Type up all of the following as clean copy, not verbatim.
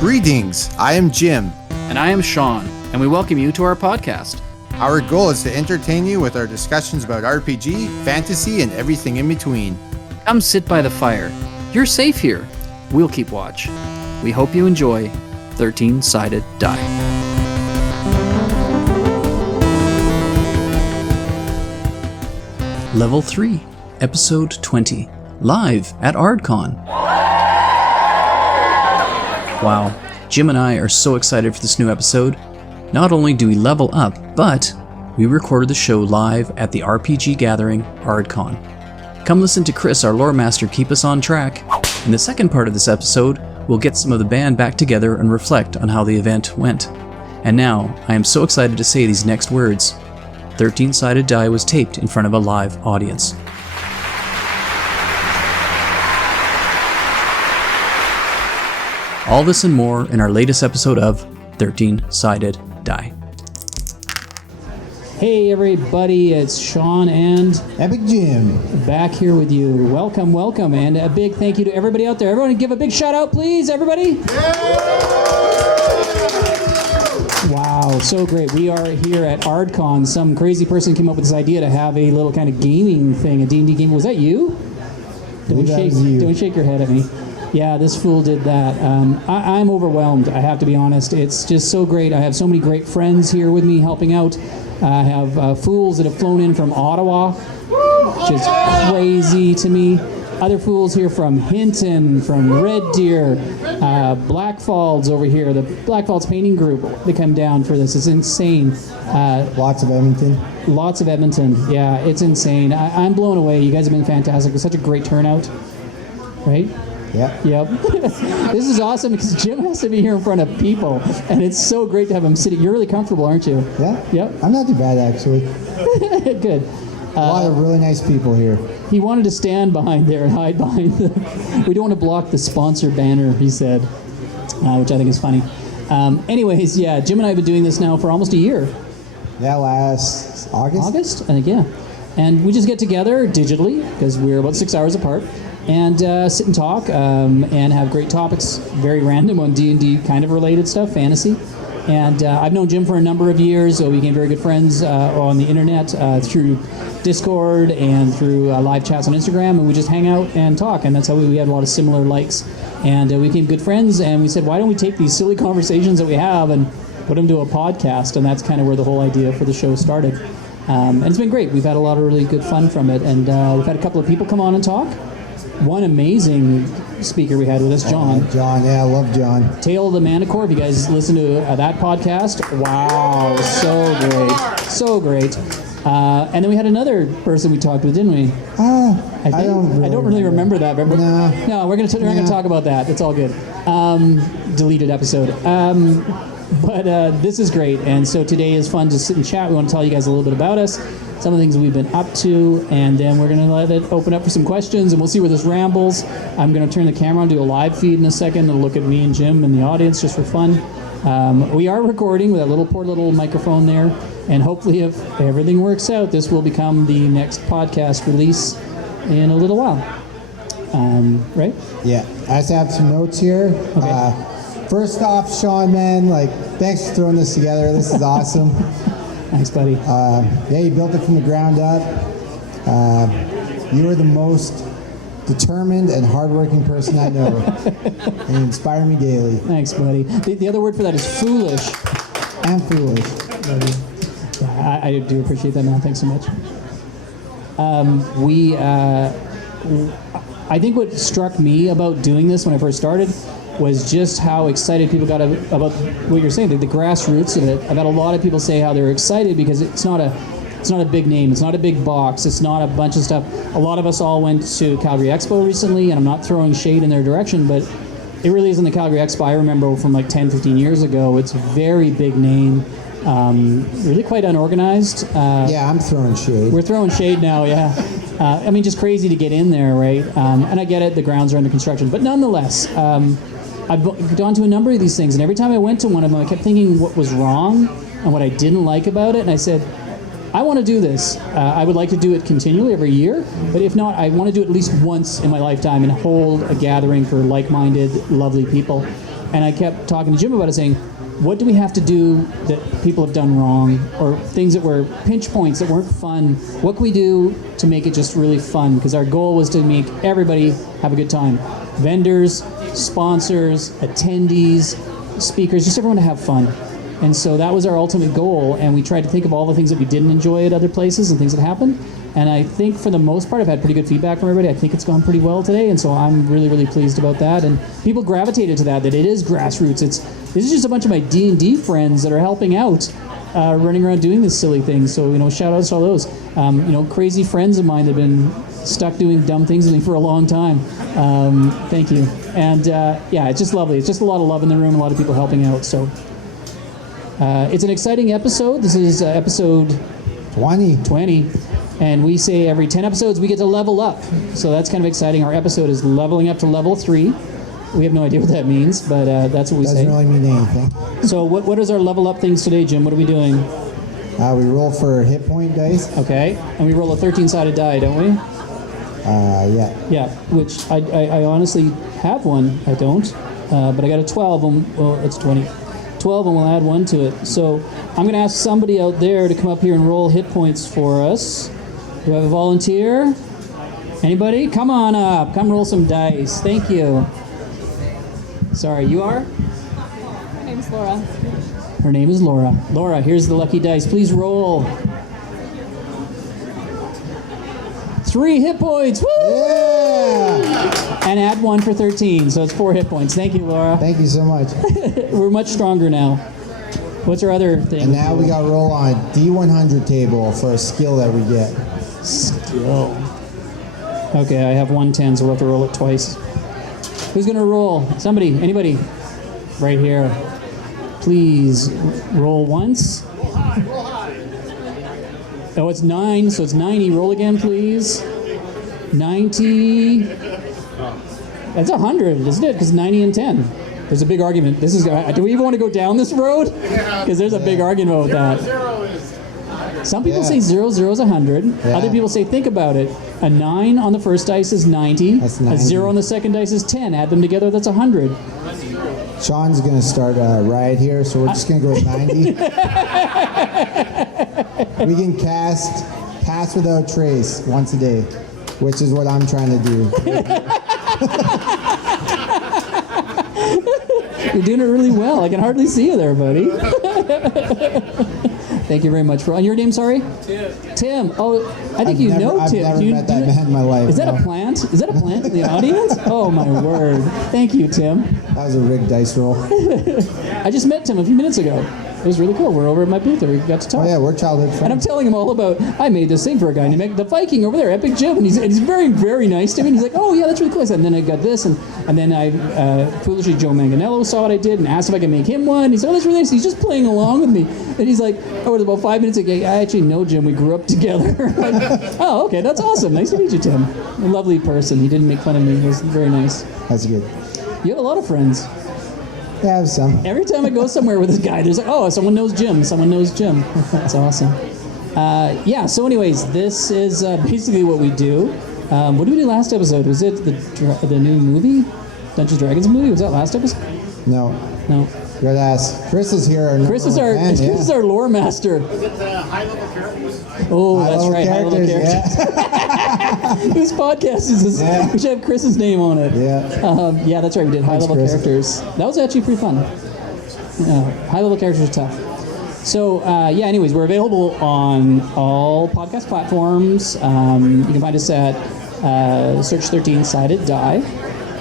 Greetings, I am Jim. And I am Sean, and we welcome you to our podcast. Our goal is to entertain you with our discussions about RPG, fantasy, and everything in between. Come sit by the fire. You're safe here. We'll keep watch. We hope you enjoy 13-Sided Die. Level 3, Episode 20, live at AärdCON. Wow, Jim and I are so excited for this new episode. Not only do we level up, but we recorded the show live at the RPG gathering AärdCON. Come listen to Chris, our lore master, keep us on track. In the second part of this episode, we'll get some of the band back together and reflect on how the event went. And now, I am so excited to say these next words. 13-Sided Die was taped in front of a live audience. All this and more in our latest episode of 13-Sided Die. Hey everybody, it's Sean and Epic Jim back here with you. Welcome, welcome, and a big thank you to everybody out there. Everyone give a big shout out, please, everybody. Wow, so great. We are here at AärdCON. Some crazy person came up with this idea to have a little kind of gaming thing, a D&D game. Was that you? Don't shake your head at me. Yeah, this fool did that. I'm overwhelmed, I have to be honest. It's just so great. I have so many great friends here with me helping out. I have fools that have flown in from Ottawa, which is crazy to me. Other fools here from Hinton, from Red Deer, Blackfalds over here, the Blackfalds painting group. They come down for this. It's insane. Lots of Edmonton. Lots of Edmonton. Yeah, it's insane. I'm blown away. You guys have been fantastic. It's such a great turnout, right? Yep. This is awesome because Jim has to be here in front of people, and it's so great to have him sitting. You're really comfortable, aren't you? Yeah. Yep. I'm not too bad, actually. Good. A lot of really nice people here. He wanted to stand behind there and hide behind we don't want to block the sponsor banner, he said, which I think is funny. Anyways, yeah, Jim and I have been doing this now for almost a year. Yeah, last August? I think, yeah. And we just get together digitally, because we're about 6 hours apart, and sit and talk and have great topics, very random on D&D kind of related stuff, fantasy. And I've known Jim for a number of years, so we became very good friends on the internet through Discord and through live chats on Instagram, and we just hang out and talk, and that's how we had a lot of similar likes. And we became good friends, and we said, why don't we take these silly conversations that we have and put them to a podcast? And that's kind of where the whole idea for the show started. And it's been great. We've had a lot of really good fun from it, and we've had a couple of people come on and talk. One amazing speaker we had with us, John. John, yeah, I love John. Tale of the Manicore, if you guys listen to that podcast. Wow, so great. And then we had another person we talked with, didn't we? I don't really remember that. Remember? No, we're going to talk about that. It's all good. Deleted episode. But this is great, and so today is fun to sit and chat. We want to tell you guys a little bit about us, some of the things we've been up to, and then we're going to let it open up for some questions, and we'll see where this rambles. I'm going to turn the camera on, do a live feed in a second, and look at me and Jim and the audience just for fun. We are recording with that poor little microphone there, and hopefully if everything works out, this will become the next podcast release in a little while. Right? Yeah, I just have some notes here. Okay. First off, Sean, man, thanks for throwing this together. This is awesome. Thanks, buddy. Yeah, you built it from the ground up. You are the most determined and hardworking person I know. And you inspire me daily. Thanks, buddy. The other word for that is foolish. And foolish. Yeah, I do appreciate that, man. Thanks so much. I think what struck me about doing this when I first started was just how excited people got about what you're saying, the grassroots of it. I've had a lot of people say how they're excited because it's not a big name, it's not a big box, it's not a bunch of stuff. A lot of us all went to Calgary Expo recently, and I'm not throwing shade in their direction, but it really isn't the Calgary Expo I remember from 10, 15 years ago. It's a very big name, really quite unorganized. Yeah, I'm throwing shade. We're throwing shade now, yeah. Just crazy to get in there, right? And I get it, the grounds are under construction, but nonetheless, I've gone to a number of these things, and every time I went to one of them, I kept thinking what was wrong and what I didn't like about it, and I said, I want to do this. I would like to do it continually every year, but if not, I want to do it at least once in my lifetime and hold a gathering for like-minded, lovely people. and I kept talking to Jim about it, saying, what do we have to do that people have done wrong, or things that were pinch points that weren't fun? What can we do to make it just really fun? Because our goal was to make everybody have a good time. Vendors, sponsors, attendees, speakers, just everyone to have fun. And so that was our ultimate goal, and we tried to think of all the things that we didn't enjoy at other places and things that happened. And I think for the most part, I've had pretty good feedback from everybody. I think it's gone pretty well today, and so I'm really, really pleased about that. And people gravitated to that it is grassroots. This is just a bunch of my D&D friends that are helping out, running around doing this silly thing. So, shout outs to all those. Crazy friends of mine that have been stuck doing dumb things with me for a long time. Thank you. And it's just lovely. It's just a lot of love in the room, a lot of people helping out. So it's an exciting episode. This is episode 20. And we say every 10 episodes we get to level up. So that's kind of exciting. Our episode is leveling up to level 3. We have no idea what that means, but that's what we say. Doesn't really mean anything. So what is our level up things today, Jim? What are we doing? We roll for hit point dice. Okay. And we roll a 13-sided die, don't we? Yeah. Yeah, which I honestly have one. I don't. But I got a 12. It's 20. 12, and we'll add 1 to it. So I'm going to ask somebody out there to come up here and roll hit points for us. Do I have a volunteer? Anybody? Come on up. Come roll some dice. Thank you. Sorry, you are? My name's Laura. Her name is Laura. Laura, here's the lucky dice. Please roll. 3 hit points. Woo! Yeah! And add 1 for 13, so it's 4 hit points. Thank you, Laura. Thank you so much. We're much stronger now. What's our other thing? And now we got to roll on a D100 table for a skill that we get. Skill. Okay, I have 110, so we'll have to roll it twice. Who's going to roll? Somebody, anybody? Right here. Please roll once. Oh, it's 9, so it's 90. Roll again, please. 90. That's 100, isn't it? Because 90 and 10. There's a big argument. Do we even want to go down this road? Because there's a big argument with that. Some people say 0, 0 is 100. Yeah. Other people say, think about it. A 9 on the first dice is 90. That's 90. A 0 on the second dice is 10. Add them together, that's 100. Sean's going to start a riot here, so we're just going to go with 90. We can cast Pass Without Trace once a day, which is what I'm trying to do. You're doing it really well. I can hardly see you there, buddy. Thank you very much. And your name, sorry? Tim. Oh, I think Tim. I've never met that man in my life. Is that a plant? Is that a plant in the audience? Oh, my word. Thank you, Tim. That was a rigged dice roll. I just met Tim a few minutes ago. It was really cool. We're over at my booth there. We got to talk. Oh, yeah, we're childhood friends. And I'm telling him all about, I made this thing for a guy named the Viking over there, Epic Jim, and he's very, very nice to me. And he's like, oh, yeah, that's really cool. I said, and then I got this, and then I, foolishly, Joe Manganello saw what I did and asked if I could make him one. He said, oh, that's really nice. He's just playing along with me. And he's like, oh, it was about 5 minutes ago. I actually know Jim. We grew up together. Like, oh, okay, that's awesome. Nice to meet you, Tim. A lovely person. He didn't make fun of me. He was very nice. That's good. You have a lot of friends. I have some. Every time I go somewhere with this guy, there's like, oh, someone knows Jim. Someone knows Jim. That's awesome. So anyways, this is basically what we do. What did we do last episode? Was it the new movie? Dungeons & Dragons movie? Was that last episode? No. No. You gotta ask. Chris is here. Chris is our lore master. Was it high-level characters? Oh, that's right. High-level characters. Yeah. Whose podcast is this? Yeah. We should have Chris's name on it. Yeah. That's right. We did high-level Chris. characters. That was actually pretty fun. Yeah, high-level characters are tough. So, anyways, we're available on all podcast platforms. You can find us at search 13-sided die.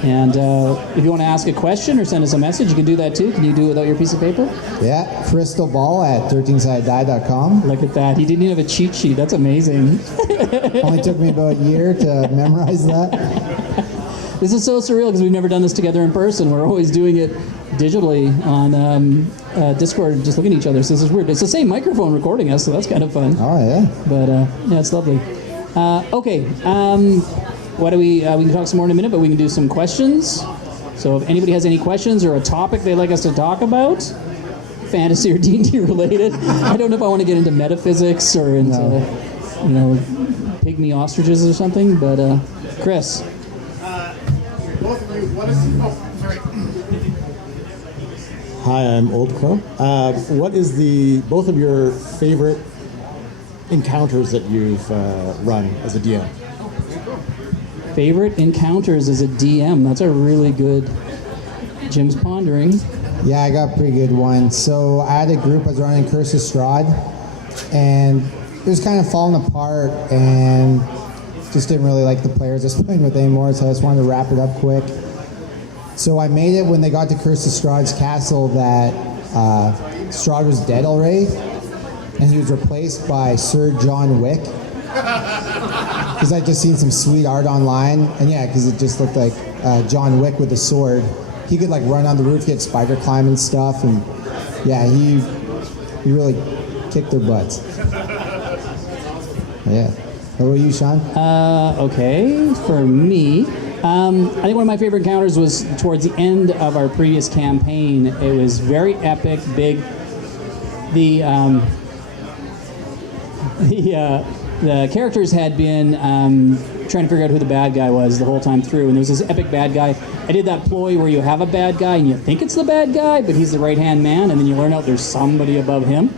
And if you want to ask a question or send us a message, you can do that too. Can you do it without your piece of paper? Yeah. Crystal Ball at 13sidedie.com. Look at that. He didn't even have a cheat sheet. That's amazing. Only took me about a year to memorize that. This is so surreal because we've never done this together in person. We're always doing it digitally on Discord, just looking at each other. So this is weird. It's the same microphone recording us, so that's kind of fun. Oh, yeah. But it's lovely. Okay. What do we can talk some more in a minute, but we can do some questions. So if anybody has any questions or a topic they'd like us to talk about, fantasy or D&D related. I don't know if I want to get into metaphysics or into, pygmy ostriches or something, but Chris. Both of you, what is... Oh, sorry. Hi, I'm Old Crow. What is both of your favorite encounters that you've run as a DM? Favorite encounters as a DM? That's a really good. Jim's pondering. Yeah, I got a pretty good one. So I had a group I was running Curse of Strahd, and it was kind of falling apart, and just didn't really like the players I was playing with anymore, so I just wanted to wrap it up quick. So I made it when they got to Curse of Strahd's castle that Strahd was dead already, and he was replaced by Sir John Wick. Because I just seen some sweet art online, and yeah, because it just looked like John Wick with a sword. He could like run on the roof, get spider climb and stuff, and yeah, he really kicked their butts. Yeah. What about you, Sean? Okay, for me, I think one of my favorite encounters was towards the end of our previous campaign. It was very epic, big. The characters had been trying to figure out who the bad guy was the whole time through, and there was this epic bad guy. I did that ploy where you have a bad guy and you think it's the bad guy, but he's the right-hand man, and then you learn out there's somebody above him.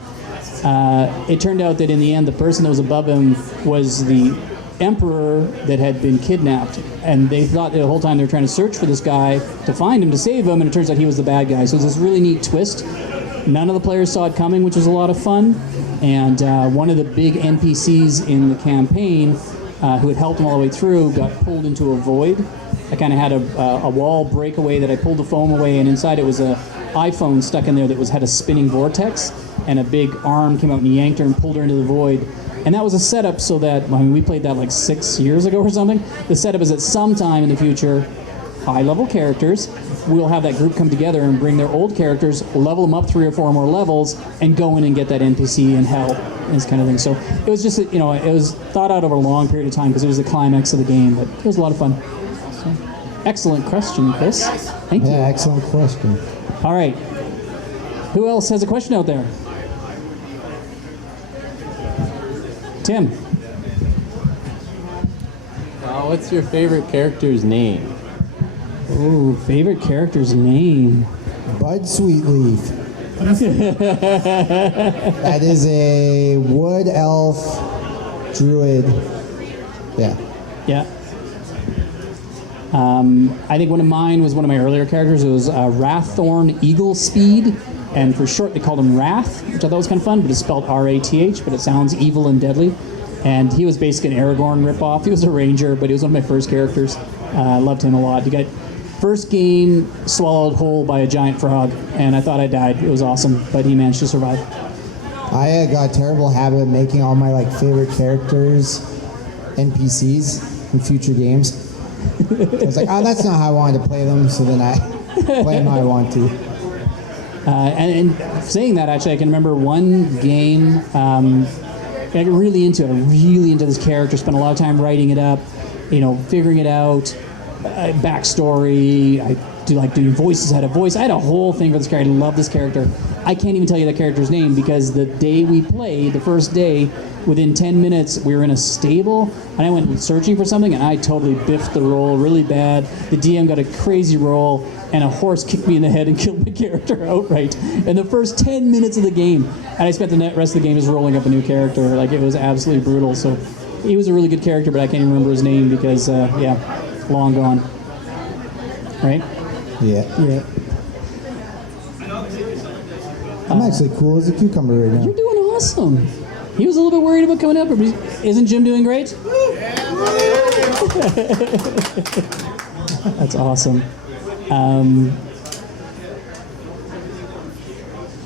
It turned out that in the end, the person that was above him was the emperor that had been kidnapped, and they thought the whole time they were trying to search for this guy to find him, to save him, and it turns out he was the bad guy. So it was this really neat twist. None of the players saw it coming, which was a lot of fun. And one of the big NPCs in the campaign, who had helped him all the way through, got pulled into a void. I kind of had a wall breakaway that I pulled the foam away, and inside it was a iPhone stuck in there that had a spinning vortex, and a big arm came out and yanked her and pulled her into the void. And that was a setup so that, I mean, we played that like 6 years ago or something. The setup is that sometime in the future, high-level characters, we'll have that group come together and bring their old characters, level them up 3 or 4 more levels, and go in and get that NPC and help, and this kind of thing. So it was just, it was thought out over a long period of time because it was the climax of the game, but it was a lot of fun. So, excellent question, Chris. Thank you. Yeah, excellent question. All right. Who else has a question out there? Tim. What's your favorite character's name? Oh, favorite character's name. Bud Sweetleaf. That is a wood elf druid. Yeah. Yeah. I think one of mine was one of my earlier characters. It was Wraththorn Eaglespeed, and for short they called him Wrath, which I thought was kind of fun, but it's spelled R-A-T-H, but it sounds evil and deadly. And he was basically an Aragorn ripoff. He was a ranger, but he was one of my first characters. I loved him a lot. He got first game swallowed whole by a giant frog, and I thought I died. It was awesome, but he managed to survive. I got a terrible habit of making all my favorite characters NPCs in future games. I was like, oh, that's not how I wanted to play them, so then I play them how I want to. And saying that, actually, I can remember one game, I got really into it. I'm really into this character, spent a lot of time writing it up, figuring it out, backstory. I do doing voices, I had a voice. I had a whole thing for this character. I love this character. I can't even tell you the character's name because the day we played, the first day, within 10 minutes, we were in a stable, and I went searching for something, and I totally biffed the roll really bad. The DM got a crazy roll, and a horse kicked me in the head and killed my character outright in the first 10 minutes of the game. And I spent the rest of the game just rolling up a new character. It was absolutely brutal. So he was a really good character, but I can't even remember his name because, long gone. Right? Yeah. I'm actually cool as a cucumber right now. You're doing awesome. He was a little bit worried about coming up, but isn't Jim doing great? That's awesome.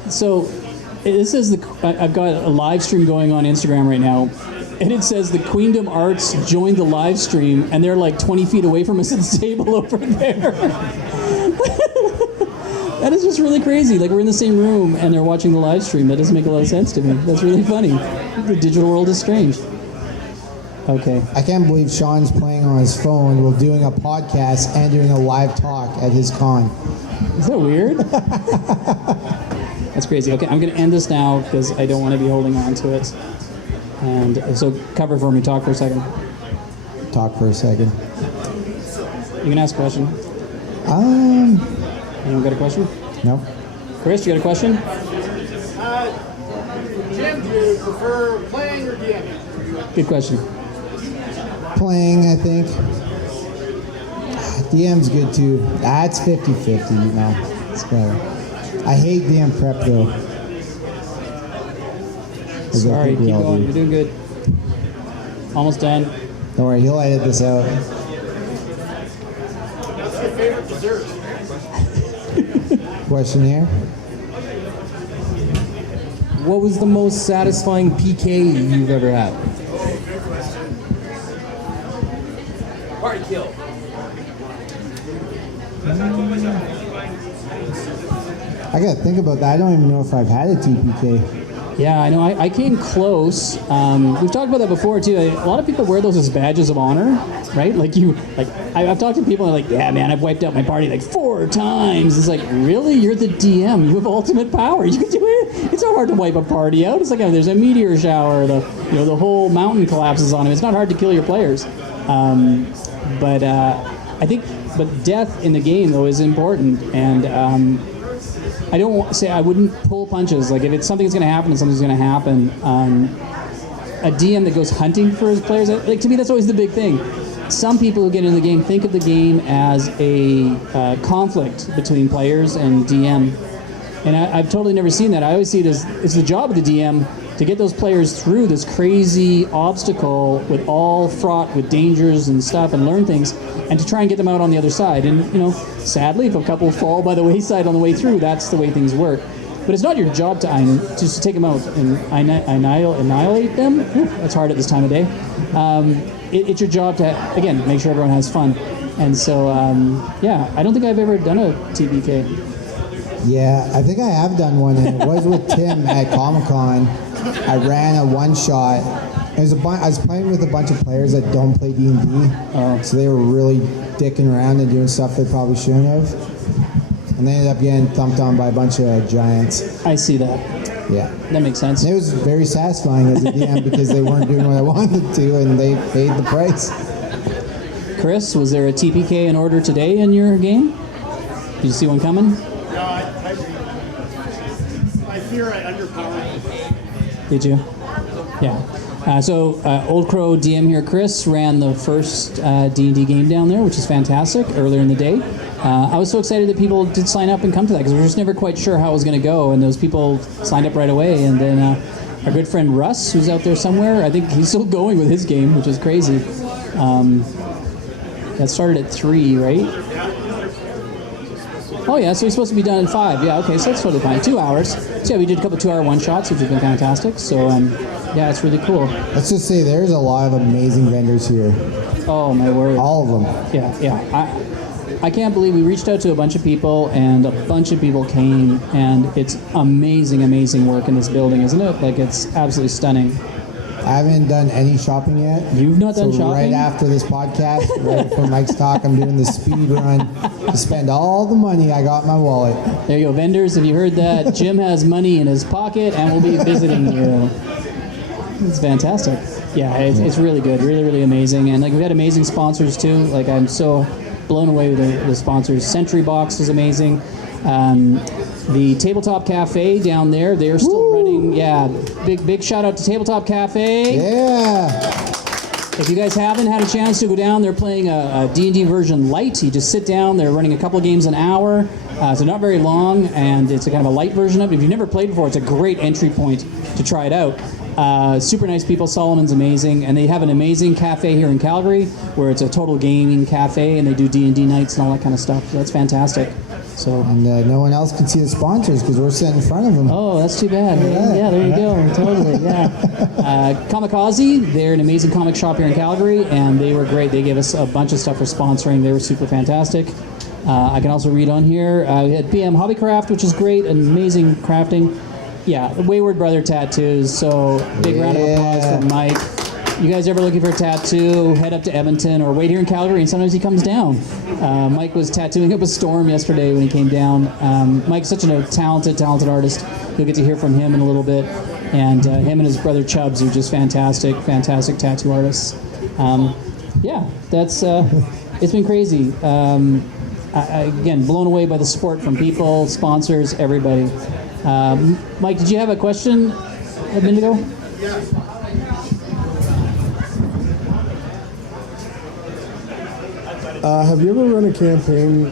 So this is I've got a live stream going on Instagram right now, and it says the Queendom Arts joined the live stream, and they're like 20 feet away from us at the table over there. That is just really crazy. We're in the same room and they're watching the live stream. That doesn't make a lot of sense to me. That's really funny. The digital world is strange. Okay. I can't believe Sean's playing on his phone while doing a podcast and doing a live talk at his con. Is that weird? That's crazy. Okay, I'm going to end this now because I don't want to be holding on to it. And so cover for me. Talk for a second. Talk for a second. You can ask a question. Anyone got a question? No. Chris, you got a question? Jim, do you prefer playing or DMing? Good question. Playing, I think. DM's good too. That's 50-50, you know. It's better. I hate DM prep though. As I Sorry, think we keep all going. do. You're doing good. Almost done. Don't worry, he'll edit this out. What's your favorite dessert? Question here. What was the most satisfying PK you've ever had? Party kill. I gotta think about that. I don't even know if I've had a TPK. Yeah, I know. I came close. We've talked about that before too. A lot of people wear those as badges of honor, right? I've talked to people and they're like, yeah, man, I've wiped out my party like 4 times. It's like, really? You're the DM. You have ultimate power. You can do it. It's not hard to wipe a party out. It's like there's a meteor shower. The whole mountain collapses on him. It's not hard to kill your players. I think death in the game though is important, and I don't say I wouldn't pull punches. Like if it's something that's going to happen, and something's going to happen. A DM that goes hunting for his players, like to me, that's always the big thing. Some people who get into the game think of the game as a conflict between players and DM, and I've totally never seen that. I always see it as it's the job of the DM to get those players through this crazy obstacle with all fraught with dangers and stuff and learn things, and to try and get them out on the other side. And sadly, if a couple fall by the wayside on the way through, that's the way things work. But it's not your job to just take them out and annihilate them. Whew, that's hard at this time of day. It's your job to, again, make sure everyone has fun. And so, I don't think I've ever done a TBK. Yeah, I think I have done one, and it was with Tim at Comic-Con. I ran a one-shot. I was playing with a bunch of players that don't play D&D, so they were really dicking around and doing stuff they probably shouldn't have. And they ended up getting thumped on by a bunch of giants. I see that. Yeah. That makes sense. And it was very satisfying as a DM because they weren't doing what I wanted to, and they paid the price. Chris, was there a TPK in order today in your game? Did you see one coming? No, I fear I underpowered. Did you? Yeah. Old Crow DM here, Chris, ran the first D&D game down there, which is fantastic, earlier in the day. I was so excited that people did sign up and come to that because we were just never quite sure how it was going to go, and those people signed up right away. And then our good friend Russ, who's out there somewhere, I think he's still going with his game, which is crazy. That started at 3, right? Oh yeah, so he's supposed to be done in 5. Yeah, okay, so that's totally fine. 2 hours. So yeah, we did a couple 2-hour one-shots, which has been fantastic. So yeah, it's really cool. Let's just say there's a lot of amazing vendors here. Oh my word. All of them. Yeah. I can't believe we reached out to a bunch of people, and a bunch of people came, and it's amazing work in this building, isn't it? Like, it's absolutely stunning. I haven't done any shopping yet. You've not done so shopping? Right after this podcast, right before Mike's talk, I'm doing the speed run to spend all the money I got in my wallet. There you go, vendors. If you heard that, Jim has money in his pocket and will be visiting you. It's fantastic. Yeah, it's really good, really amazing, and like we've had amazing sponsors too. Like I'm so blown away with the sponsors. Century Box is amazing. The Tabletop Cafe down there, they're still running. Yeah, big shout out to Tabletop Cafe. Yeah. If you guys haven't had a chance to go down, they're playing a D&D version light. You just sit down. They're running a couple of games an hour, so not very long, and it's a kind of a light version of it. If you've never played before, it's a great entry point to try it out. Super nice people. Solomon's amazing, and they have an amazing cafe here in Calgary where it's a total gaming cafe, and they do D&D nights and all that kind of stuff. So that's fantastic. So And no one else can see the sponsors because we're sitting in front of them. oh, that's too bad. Yeah, there you go. Totally. Yeah. Kamikaze, they're an amazing comic shop here in Calgary, and they were great. They gave us a bunch of stuff for sponsoring. They were super fantastic. I can also read on here. We had PM Hobbycraft, which is great, amazing crafting. Yeah, Wayward Brother Tattoos. So big round of applause for Mike. You guys ever looking for a tattoo, head up to Edmonton or wait here in Calgary, and sometimes he comes down. Mike was tattooing up a storm yesterday when he came down. Mike's such a talented artist. You'll get to hear from him in a little bit. And him and his brother Chubbs are just fantastic tattoo artists. Yeah, that's it's been crazy. again, blown away by the support from people, sponsors, everybody. Mike, did you have a question a minute ago? Have you ever run a campaign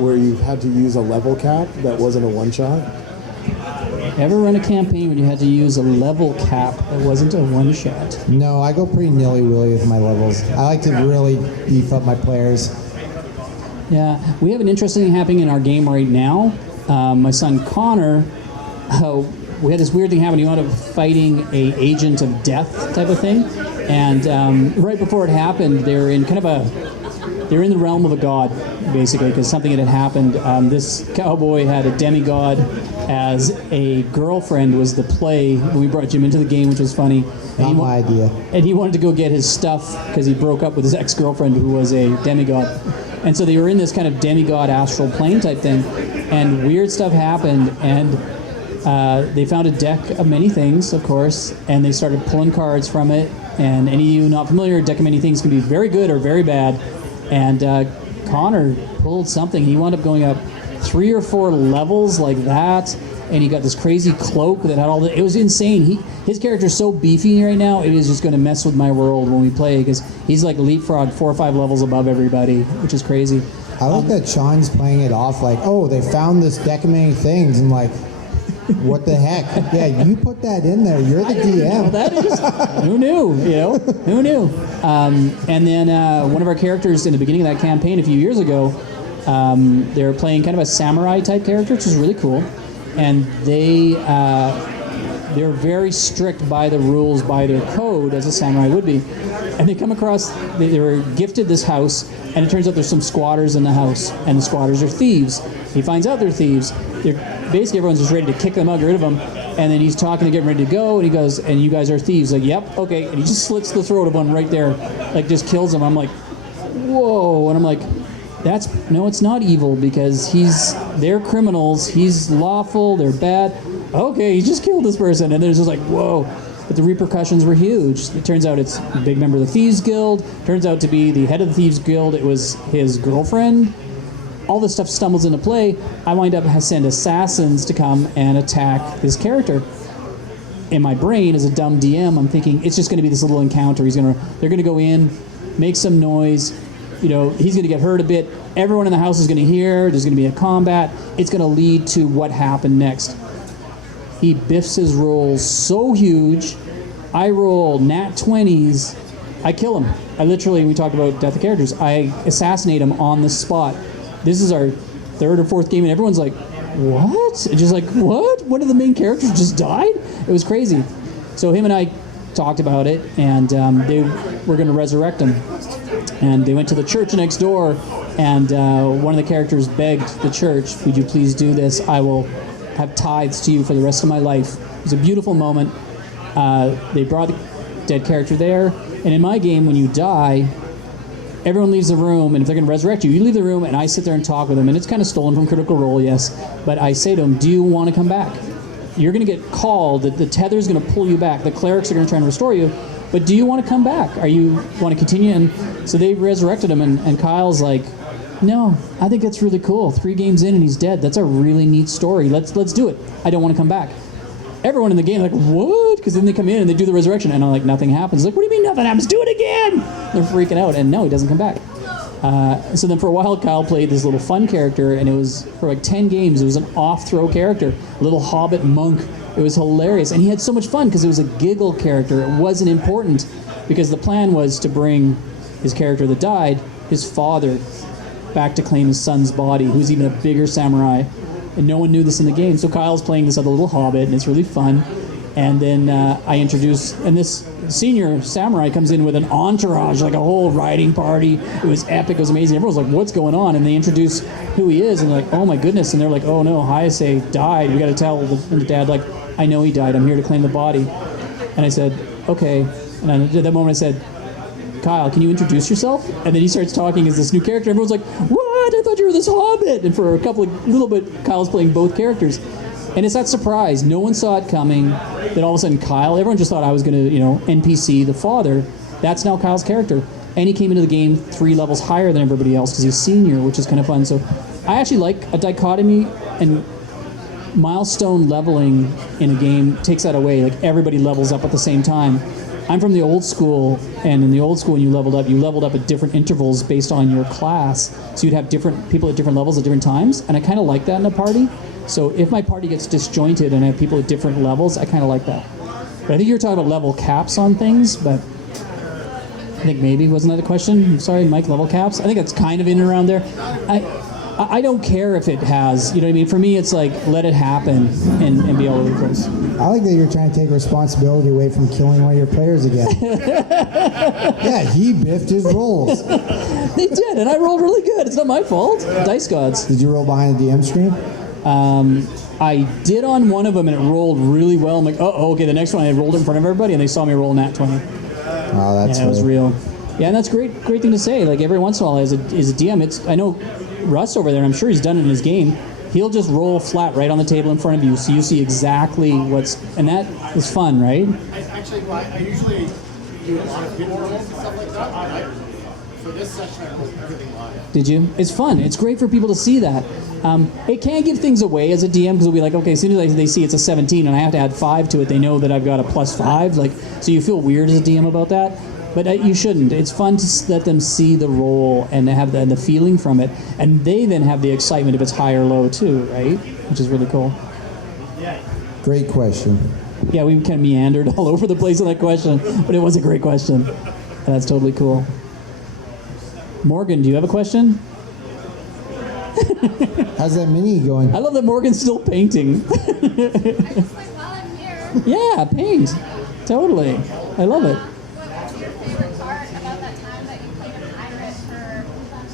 where you've had to use a level cap that wasn't a one-shot? Ever run a campaign when you had to use a level cap that wasn't a one-shot? No, I go pretty nilly-willy with my levels. I like to really beef up my players. Yeah, we have an interesting thing happening in our game right now. My son Connor, we had this weird thing happen. He wound up fighting a agent of death type of thing, and right before it happened, they're in the realm of a god, basically, because something had happened. This cowboy had a demigod as a girlfriend was the play when we brought Jim into the game, which was funny. Not my idea. And he wanted to go get his stuff because he broke up with his ex-girlfriend who was a demigod. And so they were in this kind of demigod astral plane type thing, and weird stuff happened, and they found a deck of many things, of course, and they started pulling cards from it. And any of you not familiar, a deck of many things can be very good or very bad. And Connor pulled something. He wound up going up 3 or 4 levels like that, and he got this crazy cloak that had all the... It was insane. His character's so beefy right now, it is just going to mess with my world when we play, because he's like leapfrog 4 or 5 levels above everybody, which is crazy. I like that Sean's playing it off like, oh, they found this deck of many things, and like, what the heck? Yeah, you put that in there. You're the DM. That is, who knew? You know, who knew? And then one of our characters in the beginning of that campaign a few years ago, they were playing kind of a samurai type character, which is really cool. And they're very strict by the rules, by their code, as a samurai would be. And they come across, they were gifted this house, and it turns out there's some squatters in the house, and the squatters are thieves. He finds out they're thieves. Basically, everyone's just ready to kick them out, get rid of them. And then he's talking to get ready to go, and he goes, and you guys are thieves. Like, yep, okay. And he just slits the throat of one right there, like just kills him. I'm like, whoa. And I'm like, no, it's not evil, because they're criminals. He's lawful, they're bad. Okay, he just killed this person. And there's just like, whoa. But the repercussions were huge. It turns out it's a big member of the Thieves Guild. Turns out to be the head of the Thieves Guild. It was his girlfriend. All this stuff stumbles into play. I wind up send assassins to come and attack this character. In my brain, as a dumb DM, I'm thinking it's just going to be this little encounter. They're going to go in, make some noise. You know, he's going to get hurt a bit. Everyone in the house is going to hear. There's going to be a combat. It's going to lead to what happened next. He biffs his rolls so huge. I roll nat 20s. I kill him. We talked about death of characters. I assassinate him on the spot. This is our 3rd or 4th game, and everyone's like, what? It's just like, what? One of the main characters just died? It was crazy. So him and I talked about it, and they were going to resurrect him. And they went to the church next door, and one of the characters begged the church, would you please do this? I will have tithes to you for the rest of my life. It was a beautiful moment. They brought the dead character there, and in my game, when you die, everyone leaves the room, and if they're going to resurrect you, you leave the room, and I sit there and talk with them, and it's kind of stolen from Critical Role, yes, but I say to them, do you want to come back? You're going to get called, the tether's going to pull you back, the clerics are going to try and restore you, but do you want to come back? Want to continue? And so they resurrected him, and Kyle's like, no, I think that's really cool. 3 games in and he's dead. That's a really neat story. Let's do it. I don't want to come back. Everyone in the game is like, what? Because then they come in and they do the resurrection, and I'm like, nothing happens. Like, what do you mean nothing happens? Do it again! They're freaking out, and no, he doesn't come back. So then for a while, Kyle played this little fun character, and it was, for like 10 games, it was an off-throw character, a little hobbit monk. It was hilarious, and he had so much fun because it was a giggle character. It wasn't important, because the plan was to bring his character that died, his father, back to claim his son's body, who's even a bigger samurai. And no one knew this in the game. So Kyle's playing this other little hobbit, and it's really fun. And then I introduce, and this senior samurai comes in with an entourage, like a whole riding party. It was epic, it was amazing. Everyone's like, what's going on? And they introduce who he is, and they're like, oh my goodness. And they're like, oh no, Hayase died. We got to tell the dad, like, I know he died. I'm here to claim the body. And I said, okay. And at that moment I said, Kyle, can you introduce yourself? And then he starts talking as this new character. Everyone's like, what? I thought you were this hobbit. And for a little bit, Kyle's playing both characters. And it's that surprise. No one saw it coming. Then all of a sudden, Kyle, everyone just thought I was going to, NPC the father. That's now Kyle's character. and he came into the game 3 levels higher than everybody else because he's senior, which is kind of fun. So I actually like a dichotomy, and milestone leveling in a game takes that away. Like everybody levels up at the same time. I'm from the old school, and in the old school when you leveled up at different intervals based on your class. So you'd have different people at different levels at different times, and I kind of like that in a party. So if my party gets disjointed and I have people at different levels, I kind of like that. But I think you were talking about level caps on things, but I think maybe, wasn't that the question? I'm sorry, Mike, level caps? I think that's kind of in and around there. I don't care if it has, you know what I mean? For me, it's like, let it happen and be all over the place. I like that you're trying to take responsibility away from killing one of your players again. Yeah, he biffed his rolls. They did, and I rolled really good. It's not my fault. Dice gods. Did you roll behind the DM screen? I did on one of them, and it rolled really well. I'm like, oh, okay, the next one I rolled it in front of everybody, and they saw me roll nat 20. Oh, that's it was real. Yeah, and that's great thing to say. Like every once in a while, as a DM, I know Russ over there, and I'm sure he's done it in his game. He'll just roll flat right on the table in front of you, so you see exactly and that is fun, right? I usually do a lot of hidden rolls and stuff like that. For this session, I rolled everything live. Did you? It's fun. It's great for people to see that. It can give things away as a DM because we'll be like, okay, as soon as they see it's a 17 and I have to add 5 to it, they know that I've got a +5. Like, so you feel weird as a DM about that. But you shouldn't. It's fun to let them see the roll and have the feeling from it. And they then have the excitement if it's high or low too, right? Which is really cool. Great question. Yeah, we kind of meandered all over the place on that question, but it was a great question. And that's totally cool. Morgan, do you have a question? How's that mini going? I love that Morgan's still painting. I just like while I'm here. Yeah, paint. Totally. I love it. What was your favorite part about that time that you played a pirate for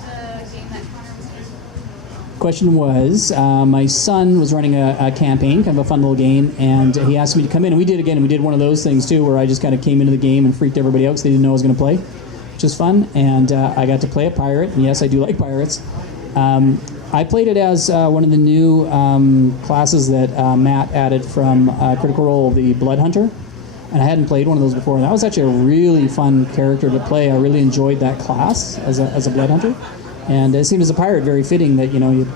the game that Connor was doing? Question was, my son was running a campaign, kind of a fun little game, and he asked me to come in, and we did one of those things too, where I just kind of came into the game and freaked everybody out because they didn't know I was going to play, which is fun, and I got to play a pirate, and yes, I do like pirates. I played it as one of the new classes that Matt added from Critical Role, the Blood Hunter, and I hadn't played one of those before, and that was actually a really fun character to play. I really enjoyed that class as a Blood Hunter, and it seemed as a pirate very fitting that, you know, you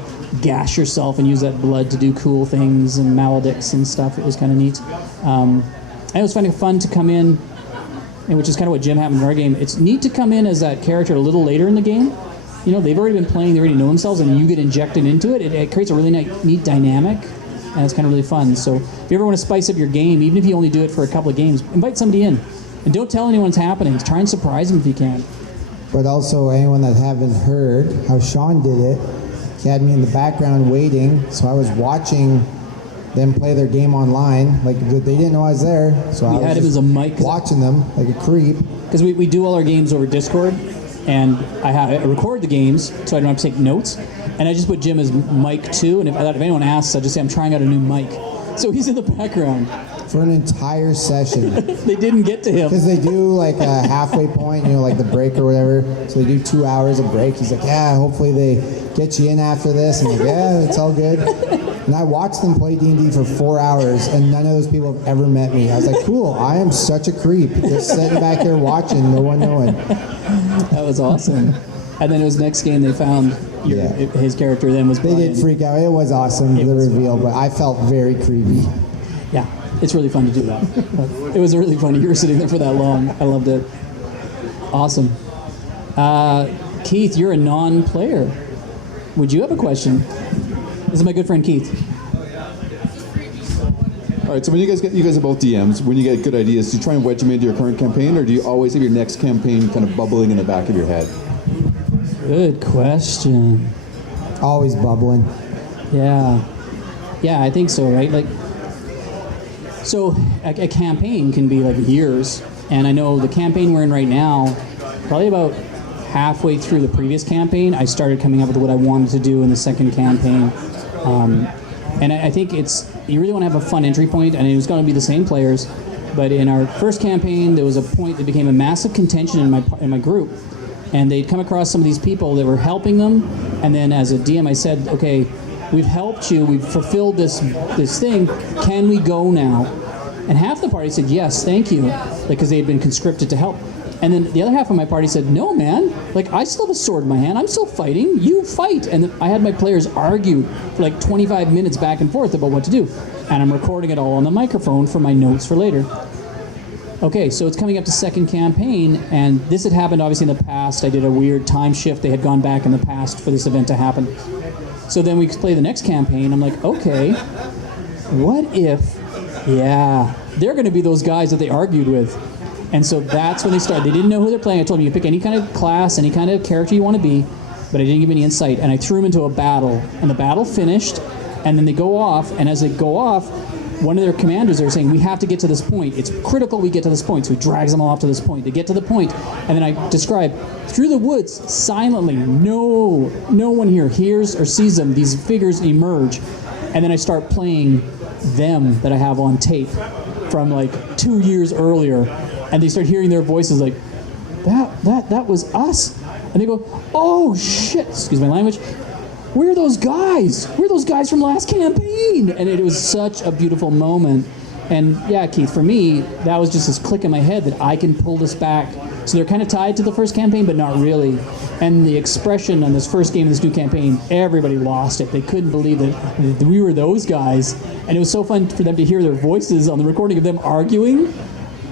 gash yourself and use that blood to do cool things and maledicts and stuff. It was kind of neat. And it was fun to come in, and which is kind of what Jim happened in our game. It's neat to come in as that character a little later in the game. You know, they've already been playing, they already know themselves, and you get injected into it. It creates a really neat dynamic, and it's kind of really fun. So if you ever want to spice up your game, even if you only do it for a couple of games, invite somebody in. And don't tell anyone it's happening. Try and surprise them if you can. But also, anyone that haven't heard how Sean did it, he had me in the background waiting, so I was watching them play their game online. Like, they didn't know I was there, so I had him was as a mic. watching them like a creep. Because we do all our games over Discord, and I record the games so I don't have to take notes. And I just put Jim as mic 2, and if anyone asks, I just say I'm trying out a new mic. So he's in the background. For an entire session. They didn't get to him. Because they do like a halfway point, you know, like the break or whatever. So they do 2 hours of break. He's like, yeah, hopefully they get you in after this. And I'm like, yeah, it's all good. And I watched them play D&D for 4 hours, and none of those people have ever met me. I was like, cool, I am such a creep. Just sitting back there watching, no one knowing. That was awesome. And then it was next game they found his character then was They did freak out. It was awesome, the reveal, but I felt very creepy. Yeah, it's really fun to do that. It was really funny. You were sitting there for that long. I loved it. Awesome. Keith, you're a non-player. Would you have a question? This is my good friend Keith. All right, so when you guys are both DMs, when you get good ideas, do you try and wedge them into your current campaign, or do you always have your next campaign kind of bubbling in the back of your head? Good question. Always bubbling. Yeah, I think so, right? Like, so a campaign can be like years, and I know the campaign we're in right now, probably about halfway through the previous campaign, I started coming up with what I wanted to do in the second campaign. And I think you really want to have a fun entry point, and it was going to be the same players, but in our first campaign, there was a point that became a massive contention in my group, and they'd come across some of these people that were helping them, and then as a DM, I said, okay, we've helped you, we've fulfilled this thing, can we go now? And half the party said, yes, thank you, because they had been conscripted to help. And then the other half of my party said, no, man, like, I still have a sword in my hand. I'm still fighting. You fight. And I had my players argue for like 25 minutes back and forth about what to do. And I'm recording it all on the microphone for my notes for later. Okay, so it's coming up to second campaign, and this had happened obviously in the past. I did a weird time shift. They had gone back in the past for this event to happen. So then we play the next campaign. I'm like, okay, what if, yeah, they're going to be those guys that they argued with. And so that's when they started. They didn't know who they're playing. I told them you can pick any kind of class, any kind of character you want to be, but I didn't give any insight. And I threw them into a battle, and the battle finished, and then they go off, and as they go off, one of their commanders are saying, we have to get to this point. It's critical we get to this point. So he drags them all up to this point. They get to the point, and then I describe, through the woods, silently, no one here hears or sees them. These figures emerge, and then I start playing them that I have on tape from like 2 years earlier, and they start hearing their voices like, that was us. And they go, oh shit, excuse my language, we're those guys. We're those guys from last campaign. And it was such a beautiful moment. And yeah, Keith, for me, that was just this click in my head that I can pull this back. So they're kind of tied to the first campaign, but not really. And the expression on this first game of this new campaign, everybody lost it. They couldn't believe that we were those guys. And it was so fun for them to hear their voices on the recording of them arguing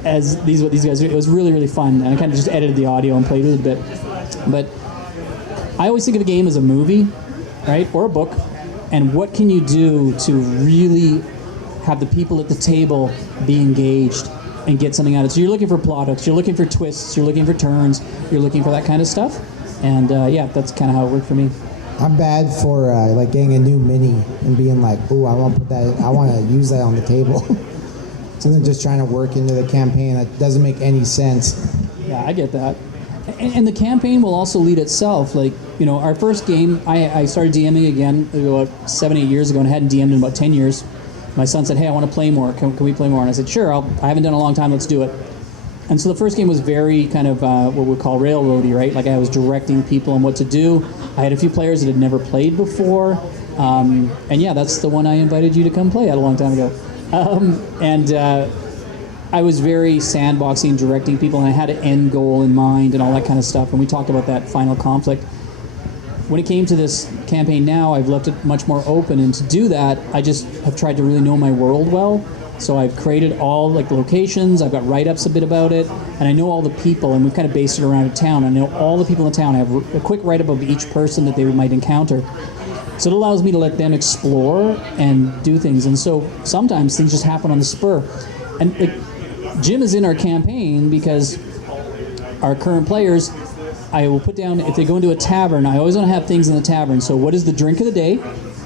as what these guys do. It was really, really fun. And I kind of just edited the audio and played with it a bit. But I always think of a game as a movie, right, or a book, and what can you do to really have the people at the table be engaged and get something out of it. So you're looking for plot hooks, you're looking for twists, you're looking for turns, you're looking for that kind of stuff. And yeah, that's kind of how it worked for me. I'm bad for like getting a new mini and being like, oh, I want to use that on the table. So then just trying to work into the campaign that doesn't make any sense. Yeah, I get that. And the campaign will also lead itself. Like, you know, our first game, I started DMing again about 7-8 years ago, and I hadn't DM'd in about 10 years. My son said, hey, I want to play more. Can we play more? And I said, sure, I haven't done it in a long time, let's do it. And so the first game was very kind of what we call railroady, right? Like I was directing people on what to do. I had a few players that had never played before. And yeah, that's the one I invited you to come play at a long time ago. I was very sandboxing, directing people, and I had an end goal in mind and all that kind of stuff. And we talked about that final conflict. When it came to this campaign now, I've left it much more open. And to do that, I just have tried to really know my world well. So I've created all like the locations, I've got write-ups a bit about it, and I know all the people, and we've kind of based it around a town. I know all the people in the town. I have a quick write-up of each person that they might encounter. So it allows me to let them explore and do things. And so sometimes things just happen on the spur. And like, Jim is in our campaign because our current players, I will put down, if they go into a tavern, I always want to have things in the tavern. So what is the drink of the day,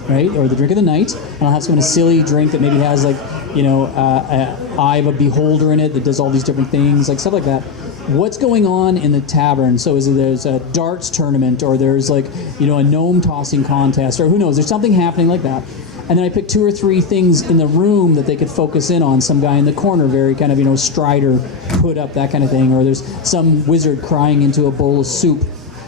right, or the drink of the night? And I'll have some kind of silly drink that maybe has like, you know, an eye of a beholder in it that does all these different things, like stuff like that. What's going on in the tavern? So there's a darts tournament, or there's like, you know, a gnome tossing contest, or who knows, there's something happening like that. And then I picked 2 or 3 things in the room that they could focus in on. Some guy in the corner, very kind of, you know, Strider, hood up, that kind of thing. Or there's some wizard crying into a bowl of soup.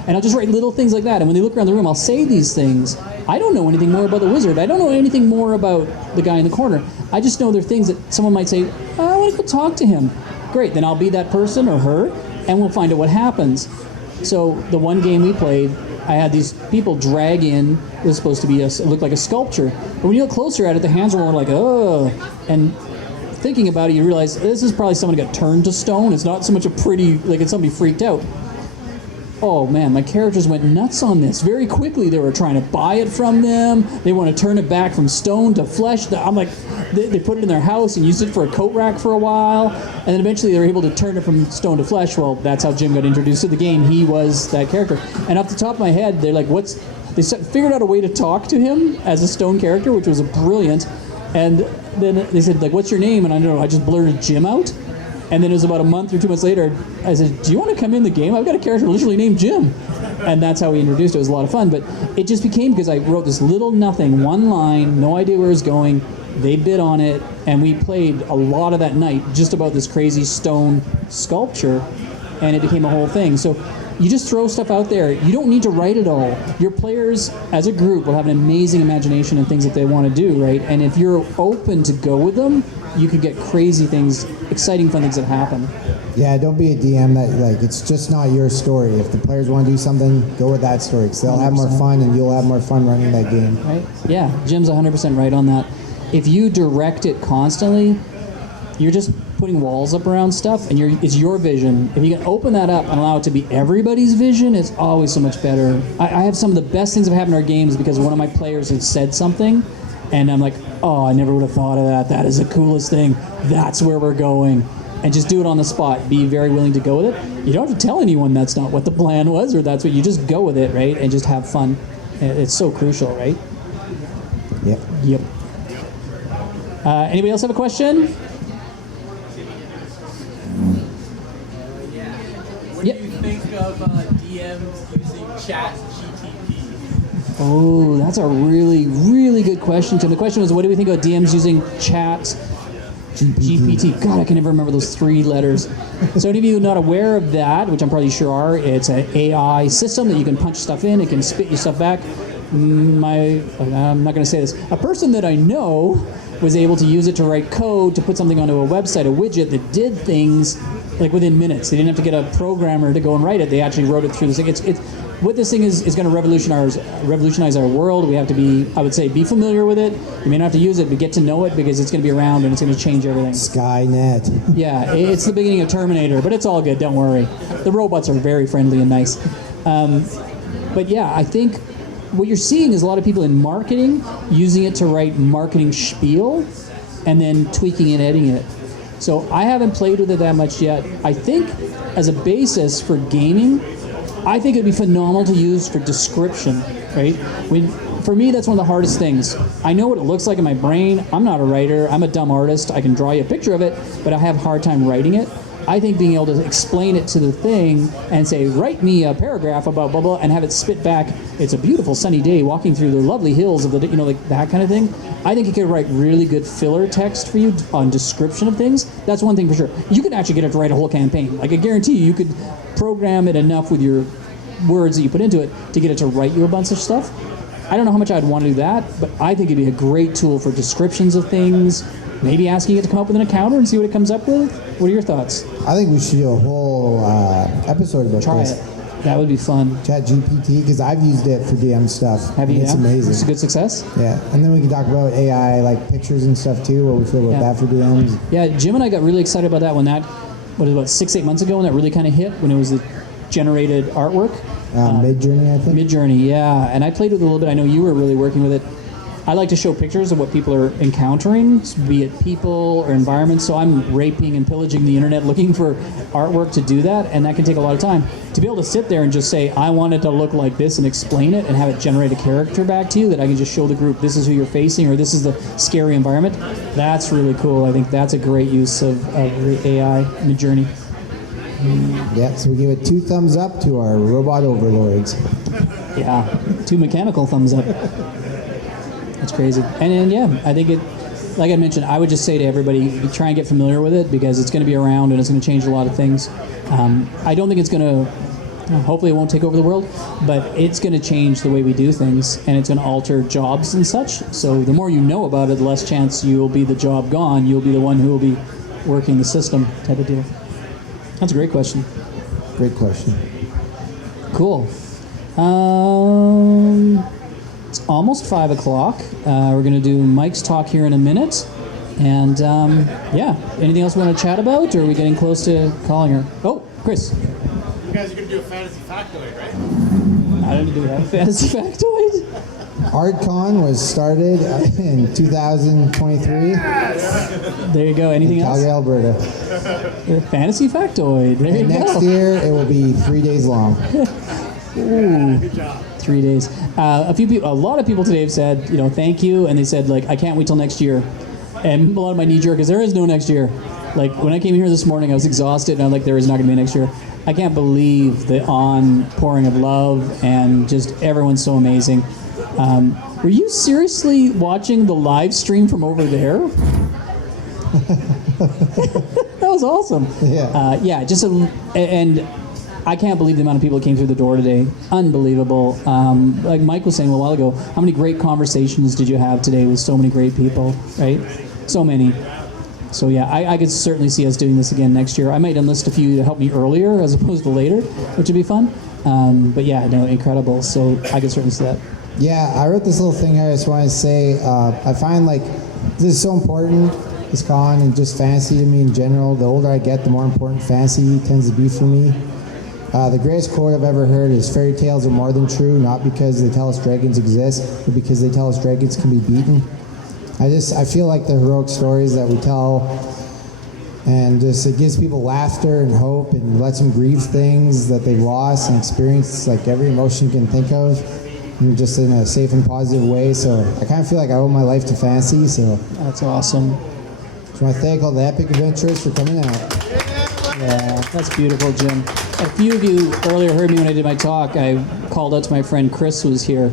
And I'll just write little things like that. And when they look around the room, I'll say these things. I don't know anything more about the wizard. I don't know anything more about the guy in the corner. I just know there are things that someone might say, oh, I want to go talk to him. Great, then I'll be that person or her, and we'll find out what happens. So the one game we played, I had these people drag in, it was supposed to be, it looked like a sculpture. But when you look closer at it, the hands were more like, oh. And thinking about it, you realize this is probably someone who got turned to stone. It's not so much a pretty, like it's somebody freaked out. Oh man, my characters went nuts on this. Very quickly, they were trying to buy it from them. They want to turn it back from stone to flesh. I'm like, they put it in their house and used it for a coat rack for a while. And then eventually they were able to turn it from stone to flesh. Well, that's how Jim got introduced to the game. He was that character. And off the top of my head, they're like, they figured out a way to talk to him as a stone character, which was brilliant. And then they said, like, what's your name? And I don't know, I just blurted Jim out. And then it was about a month or 2 months later, I said, do you want to come in the game? I've got a character literally named Jim. And that's how we introduced it. It was a lot of fun. But it just became because I wrote this little nothing, one line, no idea where it was going. They bid on it, and we played a lot of that night just about this crazy stone sculpture, and it became a whole thing. So you just throw stuff out there. You don't need to write it all. Your players, as a group, will have an amazing imagination and things that they want to do, right? And if you're open to go with them, you could get crazy things, exciting fun things that happen. Yeah, don't be a DM that, like, it's just not your story. If the players want to do something, go with that story, because they'll have more 100%. fun and you'll have more fun running that game. Right? Yeah, Jim's 100% right on that. If you direct it constantly, you're just putting walls up around stuff, and it's your vision. If you can open that up and allow it to be everybody's vision, it's always so much better. I have some of the best things that have happened in our games because one of my players had said something, and I'm like, oh, I never would have thought of that. That is the coolest thing. That's where we're going. And just do it on the spot. Be very willing to go with it. You don't have to tell anyone that's not what the plan was, or that's what you just go with it, right? And just have fun. It's so crucial, right? Yep. Yep. Anybody else have a question? What do you think of DMs using chat GTP? Oh, that's a really, really good question, Tim. The question was, what do we think about DMs using chat GPT? God, I can never remember those 3 letters. So any of you not aware of that, which I'm probably sure are, it's an AI system that you can punch stuff in, it can spit you stuff back. I'm not going to say this. A person that I know was able to use it to write code to put something onto a website, a widget that did things like within minutes. They didn't have to get a programmer to go and write it. They actually wrote it through this thing. It's what this thing is going to revolutionize our world. We have to be, I would say, be familiar with it. You may not have to use it, but get to know it because it's going to be around and it's going to change everything. Skynet. Yeah, it's the beginning of Terminator, but it's all good. Don't worry. The robots are very friendly and nice. But yeah, I think what you're seeing is a lot of people in marketing using it to write marketing spiel and then tweaking and editing it. So I haven't played with it that much yet. I think as a basis for gaming, I think it'd be phenomenal to use for description, right? For me, that's one of the hardest things. I know what it looks like in my brain. I'm not a writer. I'm a dumb artist. I can draw you a picture of it, but I have a hard time writing it. I think being able to explain it to the thing and say, write me a paragraph about blah, blah, and have it spit back, it's a beautiful sunny day walking through the lovely hills of the, like that kind of thing. I think it could write really good filler text for you on description of things. That's one thing for sure. You could actually get it to write a whole campaign. Like I guarantee you could program it enough with your words that you put into it to get it to write you a bunch of stuff. I don't know how much I'd want to do that, but I think it'd be a great tool for descriptions of things, maybe asking it to come up with an encounter and see what it comes up with. What are your thoughts? I think we should do a whole episode about Try this. it. That would be fun. Chat GPT, because I've used it for DM stuff. Have you? It's Yeah? amazing. It's a good success? Yeah, and then we can talk about AI, like pictures and stuff too, what we feel about Yeah. that for DMs. Yeah, Jim and I got really excited about that when that, about 6-8 months ago, when that really kind of hit, when it was the generated artwork. Mid-Journey, I think. Mid-Journey, yeah. And I played with it a little bit. I know you were really working with it. I like to show pictures of what people are encountering, be it people or environments. So I'm raping and pillaging the internet looking for artwork to do that, and that can take a lot of time. To be able to sit there and just say, I want it to look like this and explain it and have it generate a character back to you that I can just show the group, this is who you're facing or this is the scary environment, that's really cool. I think that's a great use of the AI Mid-Journey. Yeah, so we give it 2 thumbs up to our robot overlords. Yeah, 2 mechanical thumbs up. That's crazy. And yeah, I think it, like I mentioned, I would just say to everybody, try and get familiar with it because it's going to be around and it's going to change a lot of things. I don't think it's going to, hopefully it won't take over the world, but it's going to change the way we do things and it's going to alter jobs and such. So the more you know about it, the less chance you'll be the job gone. You'll be the one who will be working the system type of deal. That's a great question. Great question. Cool. It's almost 5 o'clock. We're going to do Mike's talk here in a minute. And yeah, anything else we want to chat about, or are we getting close to calling her? Oh, Chris. You guys are going to do a fantasy factoid, right? I don't do we have a fantasy factoid. AärdCON was started in 2023 There you go. Anything in else? Calgary, Alberta. Fantasy factoid. There you And next go. year, it will be 3 days long. Ooh. Good job. 3 days. A lot of people today have said, thank you, and they said, like, I can't wait till next year. And a lot of my knee-jerk is there is no next year. Like, when I came here this morning, I was exhausted, and I'm like, there is not going to be next year. I can't believe the pouring of love, and just everyone's so amazing. Were you seriously watching the live stream from over there? That was awesome. Yeah. And I can't believe the amount of people that came through the door today. Unbelievable. Like Mike was saying a while ago, how many great conversations did you have today with so many great people, right? So many. So yeah, I could certainly see us doing this again next year. I might enlist a few to help me earlier as opposed to later, which would be fun. But yeah, no, incredible. So I could certainly see that. Yeah, I wrote this little thing here. I just want to say, I find like this is so important, this con, and just fantasy to me in general. The older I get, the more important fantasy tends to be for me. The greatest quote I've ever heard is, "Fairy tales are more than true, not because they tell us dragons exist, but because they tell us dragons can be beaten." I feel like the heroic stories that we tell, and just it gives people laughter and hope and lets them grieve things that they've lost and experience like every emotion you can think of, and just in a safe and positive way. So I kind of feel like I owe my life to fantasy. So That's awesome. just want to thank all the epic adventurers for coming out. Yeah, that's beautiful, Jim. A few of you earlier heard me when I did my talk. I called out to my friend Chris, who was here.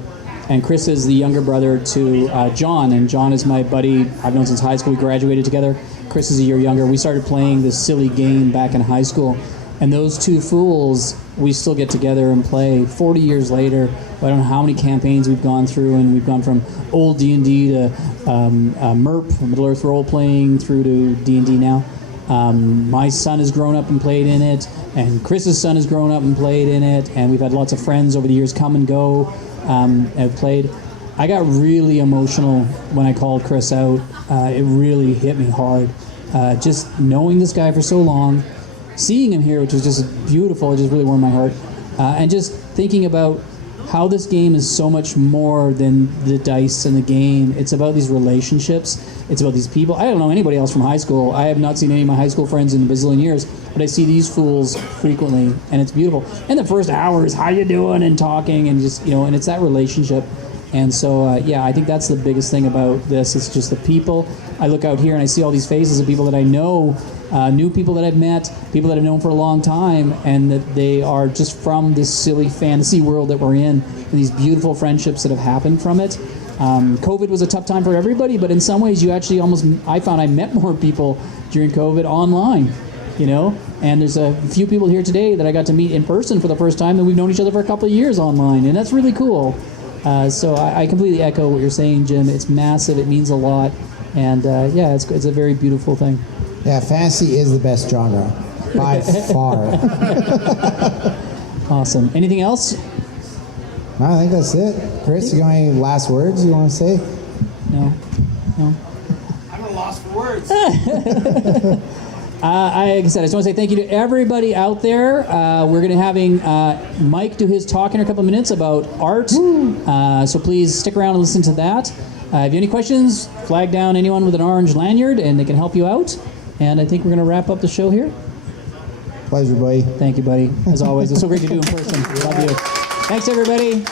And Chris is the younger brother to John, and John is my buddy I've known since high school. We graduated together. Chris is a year younger. We started playing this silly game back in high school, and those two fools, we still get together and play 40 years later. I don't know how many campaigns we've gone through, and we've gone from old D&D to MERP, Middle Earth role-playing, through to D&D now. My son has grown up and played in it, and Chris's son has grown up and played in it, and we've had lots of friends over the years come and go. I've played. I got really emotional when I called Chris out. It really hit me hard. Just knowing this guy for so long, seeing him here, which was just beautiful, it just really warmed my heart. And just thinking about how this game is so much more than the dice and the game. It's about these relationships. It's about these people. I don't know anybody else from high school. I have not seen any of my high school friends in a bazillion years, but I see these fools frequently, and it's beautiful. And the first hour is how you doing and talking, and just, and it's that relationship. And so, yeah, I think that's the biggest thing about this. It's just the people. I look out here and I see all these faces of people that I know, new people that I've met, people that I've known for a long time, and that they are just from this silly fantasy world that we're in, and these beautiful friendships that have happened from it. COVID was a tough time for everybody, but in some ways you actually I found I met more people during COVID online, and there's a few people here today that I got to meet in person for the first time, and we've known each other for a couple of years online, and that's really cool. So I completely echo what you're saying, Jim. It's massive, it means a lot, and yeah, it's a very beautiful thing. Yeah, fantasy is the best genre, by far. Awesome. Anything else? No, I think that's it. Chris, you got any last words you want to say? No. I'm at a loss for words. Like I said, I just want to say thank you to everybody out there. We're going to having Mike do his talk in a couple of minutes about art. So please stick around and listen to that. If you have any questions, flag down anyone with an orange lanyard and they can help you out. And I think we're going to wrap up the show here. Pleasure, buddy. Thank you, buddy. As always, it's so great to do in person. Love you. Thanks, everybody.